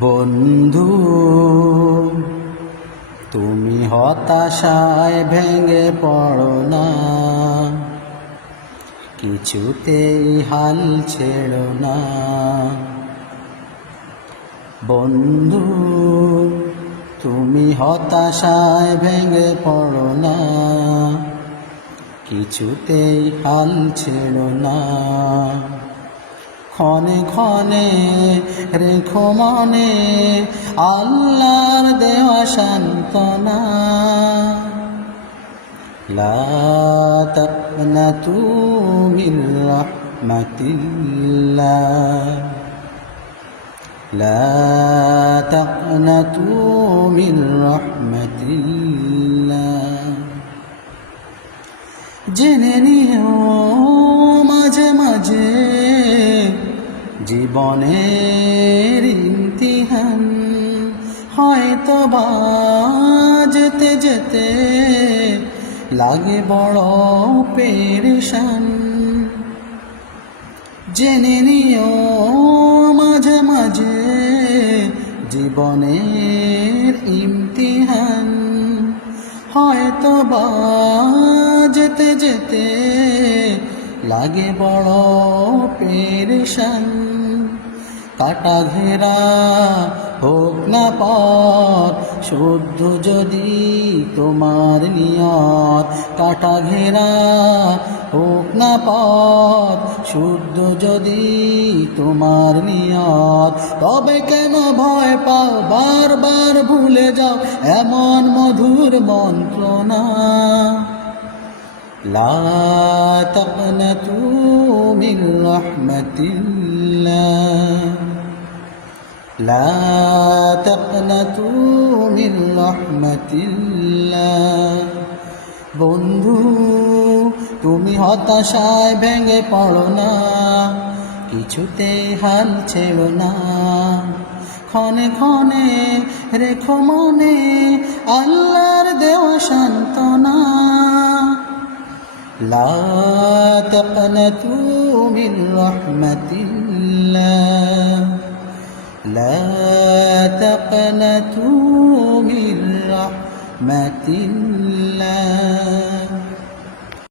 বন্ধু, তুমি হতাশায় ভেঙে পড়ো না। কিছুতেই হাল ছেড়ো না। বন্ধু, তুমি হতাশায় ভেঙে পড়ো না। কিছুতেই হাল ছেড়ো না। ক্ষণে ক্ষণে রেখো মনে আল্লাহর দেওয়া সান্ত্বনা। লা তাকনাতু মিন রাহমাতিল্লাহ। লা জেনে নিও জীবনের ইমতিহান। হয়তো বা যেতে লাগে বড় পেরেশান। জেনে নিও মাঝে মাঝে জীবনের ইমতিহান। হয়তো বা যেতে যেতে লাগে বড় পেরেশান। কাটা ঘেরা হোক না পথ শুদ্ধ যদি তোমার নিয়ত কাটা ঘেরা হোক না পথ শুদ্ধ যদি তোমার নিয়ত তবে কেন ভয় পাও বারবার ভুলে যাও এমন মধুর মন্ত্রণা لا تقنطوا من رحمة الله لا تقنطوا من رحمة الله বন্ধু তুমি হতাশায় ভেঙে পড়ো না কিছুতে হাল ছেড়ো না ক্ষণে ক্ষণে রেখো মনে আল্লাহর দেওয়া সান্ত্বনা لا تقنطوا من رحمة الله لا تقنطوا من رحمة الله